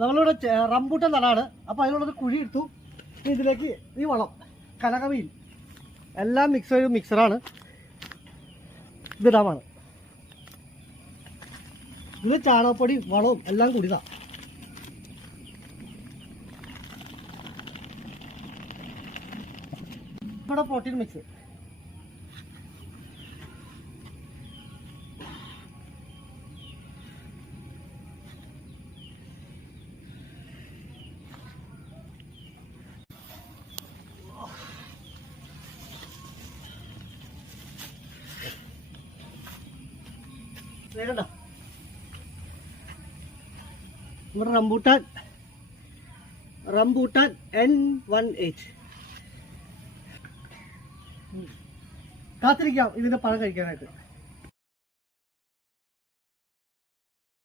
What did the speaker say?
നമ്മളിവിടെ റംബൂട്ടൻ നടാണ് അപ്പോൾ അതിനുള്ളത് കുഴി എടുത്തു. ഇതിലേക്ക് ഈ വളം കനകമീൻ. എല്ലാം മിക്സ് ചെയ്ത് മിക്സറാണ് ഇതിടാമാണ് ഇതിൽ ചാണകപ്പൊടി വളവും എല്ലാം കൂടിയതാ. ഇവിടെ പ്രോട്ടീൻ മിക്സ് വേണ്ട നമ്മുടെ rambutan. Rambutan N one eight കാത്തിരിക്കാം ഇതിന്റെ പഴം കഴിക്കാനായിട്ട്.